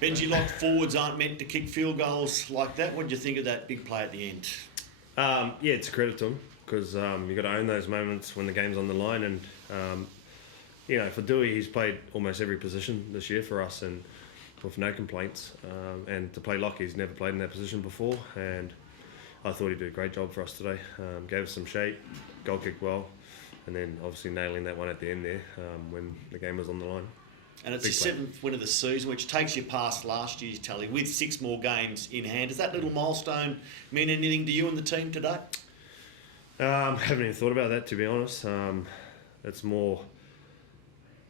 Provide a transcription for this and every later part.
Benji, like forwards aren't meant to kick field goals like that. What do you think of that big play at the end? Yeah, it's a credit to him because you've got to own those moments when the game's on the line. And, for Dewey, he's played almost every position this year for us and with no complaints. And to play lock, he's never played in that position before. And I thought he did a great job for us today. Gave us some shape, goal kicked well, and then obviously nailing that one at the end there when the game was on the line. And it's your 7th win of the season, which takes you past last year's tally with 6 more games in hand. Does that little milestone mean anything to you and the team today? Haven't even thought about that, to be honest. It's more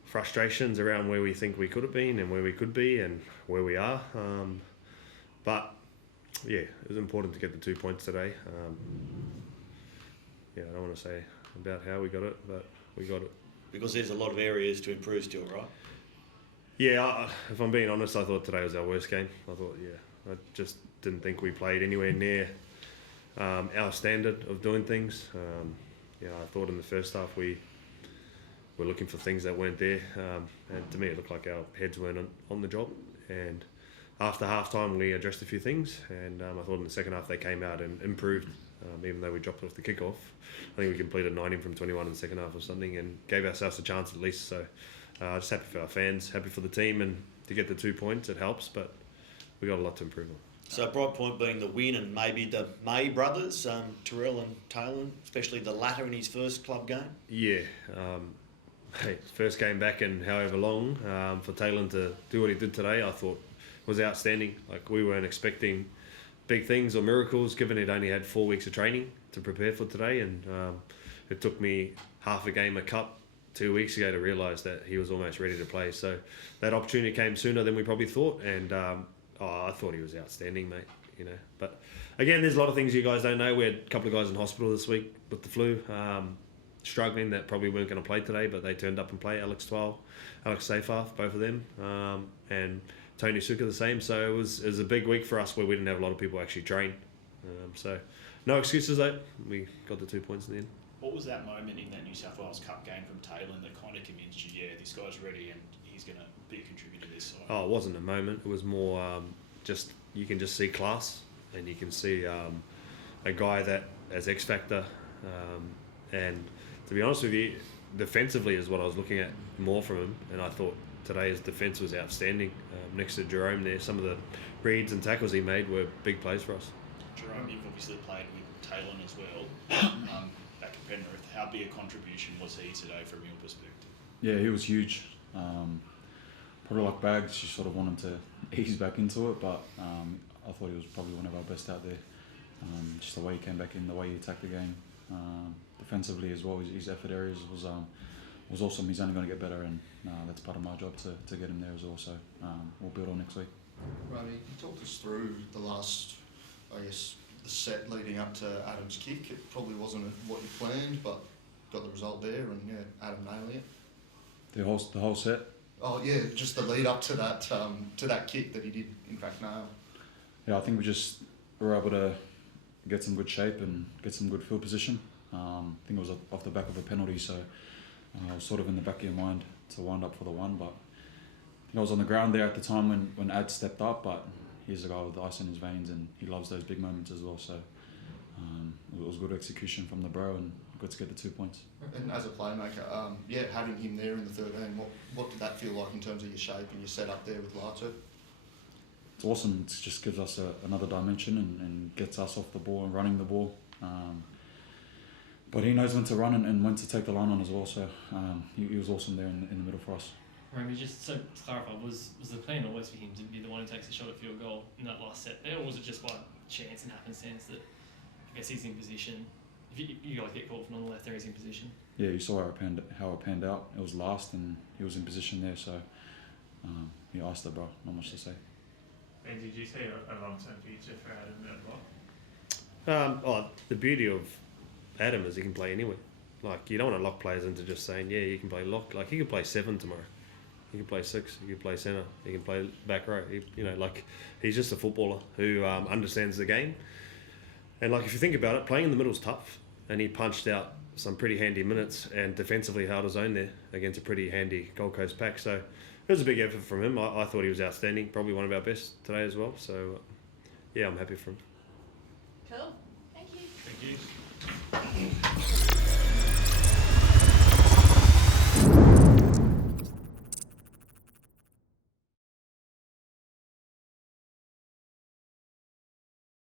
frustrations around where we think we could have been and where we could be and where we are. But yeah, it was important to get the 2 points today. I don't want to say about how we got it, but we got it. Because there's a lot of areas to improve still, right? Yeah, if I'm being honest, I thought today was our worst game. I just didn't think we played anywhere near our standard of doing things. I thought in the first half we were looking for things that weren't there, and to me it looked like our heads weren't on the job. And after half-time we addressed a few things, and I thought in the second half they came out and improved, even though we dropped off the kick-off. I think we completed 19 from 21 in the second half or something and gave ourselves a chance at least. So just happy for our fans, happy for the team, and to get the 2 points, it helps, but we got a lot to improve on. So a bright point being the win and maybe the May brothers, Terrell and Talon, especially the latter in his first club game. Yeah, first game back in however long, for Talon to do what he did today, I thought was outstanding. Like, we weren't expecting big things or miracles, given he'd only had 4 weeks of training to prepare for today, and it took me half a game of cup 2 weeks ago to realise that he was almost ready to play. So that opportunity came sooner than we probably thought, and I thought he was outstanding, mate. But again, there's a lot of things you guys don't know. We had a couple of guys in hospital this week with the flu, struggling, that probably weren't going to play today, but they turned up and played. Alex Seyfarth, both of them, and Tony Suka the same. So it was a big week for us where we didn't have a lot of people actually train. So no excuses though. We got the 2 points in the end. What was that moment in that New South Wales Cup game from Talon that kind of convinced you, yeah, this guy's ready and he's going to be a contributor this side? Oh, it wasn't a moment. It was more just, you can just see class, and you can see a guy that has X factor. And to be honest with you, defensively is what I was looking at more from him, and I thought today's defence was outstanding. Next to Jerome there, some of the reads and tackles he made were big plays for us. Jerome, you've obviously played with Talon as well. Back at Penrith, how big a contribution was he today from your perspective? Yeah, he was huge. Probably like Bags, you sort of wanted to ease back into it, but I thought he was probably one of our best out there. Just the way he came back in, the way he attacked the game, defensively as well. His effort areas was awesome. He's only going to get better, and that's part of my job to get him there as well. So we'll build on next week. Rugby, you talked us through the last, the set leading up to Adam's kick. It probably wasn't what you planned, but got the result there, and Adam nailing it. The whole set. Oh yeah, just the lead up to that kick that he did in fact nail. Yeah, I think we just were able to get some good shape and get some good field position. I think it was off the back of a penalty, so I was sort of in the back of your mind to wind up for the one, but I was on the ground there at the time when Ad stepped up, but he's a guy with ice in his veins and he loves those big moments as well, so it was good execution from the bro and good to get the 2 points. And as a playmaker, having him there in the 13, what did that feel like in terms of your shape and your setup there with Lato? It's awesome. It just gives us another dimension and gets us off the ball and running the ball. But he knows when to run and when to take the line on as well, so he was awesome there in the middle for us. Remy, just so to clarify, was the plan always for him to be the one who takes a shot at field goal in that last set there, or was it just by chance and happenstance that I guess he's in position? If you guys get called from on the left there, he's in position. Yeah, you saw how it panned out. It was last and he was in position there, so he asked the bro, not much to say. And did you see a long-term future for Adam at lock? The beauty of Adam is he can play anywhere. Like, you don't want to lock players into just saying, yeah, you can play lock. Like, he could play 7 tomorrow. He can play 6. He can play centre. He can play back row. He's just a footballer who understands the game. And if you think about it, playing in the middle is tough. And he punched out some pretty handy minutes and defensively held his own there against a pretty handy Gold Coast pack. So it was a big effort from him. I thought he was outstanding, probably one of our best today as well. So, yeah, I'm happy for him.